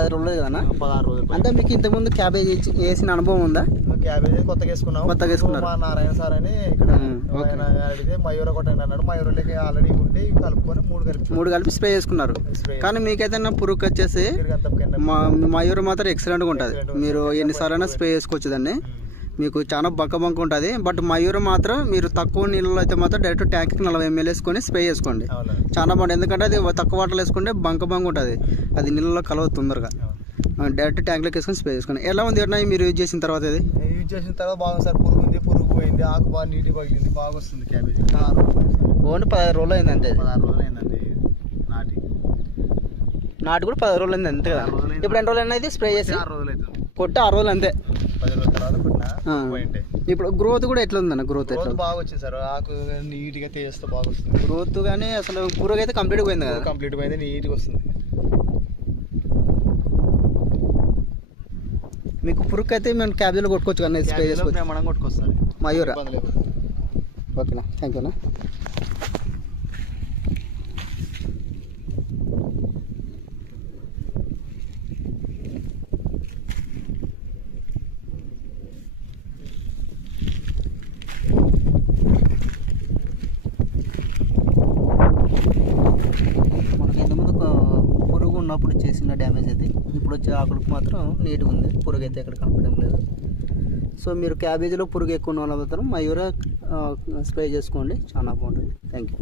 16 రోజులు కదా? 16 రోజులు. అంటే మీకు ఇంతకుముందు క్యాబేజ్ వేసిన అనుభవం ఉందా? క్యాబేజ్ కొత్తగా వేసుకున్నాం. కొత్తగా వేసుకున్నారు. మా నారాయణ సార్ అని ఇక్కడ అడిగితే మయూర కొట్టండి అన్నాడు. మయూరలోకి ఆల్రెడీ ఉంటే కలుపుకొని మూడు కలిపి స్ప్రే చేసుకున్నారు. కానీ మీకైతే పురుగు వచ్చేసి మయూర మాత్రం ఎక్సలెంట్గా ఉంటుంది. మీరు ఎన్నిసార్లు అయినా స్ప్రే చేసుకోవచ్చు దాన్ని. మీకు చాలా బంక ఉంటుంది. బట్ మయూర మాత్రం మీరు తక్కువ నీళ్ళలో అయితే మాత్రం డైరెక్ట్ ట్యాంక్కి 40 ml వేసుకొని స్ప్రే చేసుకోండి. చాలా బాగుంటుంది. ఎందుకంటే అది తక్కువ వాటర్లో వేసుకుంటే బంక ఉంటుంది. అది నీళ్ళలో కలవదు తొందరగా. డైరెక్ట్ ట్యాంక్లోకి వేసుకొని స్ప్రే చేసుకోండి. ఎలా ఉంది అన్న మీరు యూజ్ చేసిన తర్వాత? ఇది యూజ్ చేసిన తర్వాత బాగుంది సార్. పురుగు పోయింది, ఆకు బాగా నీటి పగిలింది, బాగా వస్తుంది క్యాబేజీ. ఓన్లీ 16 రోజులు అయింది అంతే. 16 రోజులు అయిందండి నాటి కూడా 10 రోజులు అయింది అంతే కదా. ఇప్పుడు ఎన్ని రోజులు అనేది స్ప్రే చేసి? 6 రోజులు అవుతుంది. కొట్టి 6 రోజులు అంతే. 10 రోజుల తర్వాత కొట్టినా. ఇప్పుడు గ్రోత్ కూడా ఎట్లా ఉందన్న? గ్రోత్ బాగా వచ్చింది సార్. ఆకు నీట్గా తేస్తే బాగా వస్తుంది గ్రోత్. కానీ అసలు పురుగు అయితే కంప్లీట్ పోయింది కదా? కంప్లీట్ పోయింది, నీట్గా వస్తుంది. మీకు పురుగు అయితే మేము క్యాబేజీలో కొట్టుకోవచ్చు కానీ స్ప్రే చేసుకోవచ్చు. మనం కొట్టుకొస్తాను మయూర. ఓకేనా, థ్యాంక్ యూనా. మనకి ఇంతకుముందు పురుగు ఉన్నప్పుడు చేసిన డ్యామేజ్ అది. ఇప్పుడు వచ్చే ఆకులకు మాత్రం నీట్గా ఉంది. పురుగు అయితే ఎక్కడ కనపడడం లేదు. సో మీరు క్యాబేజీలో పురుగు ఎక్కువ ఉన్న వాళ్ళు మాత్రం మయూర స్ప్రే చేసుకోండి, చాలా బాగుంటుంది. Thank you.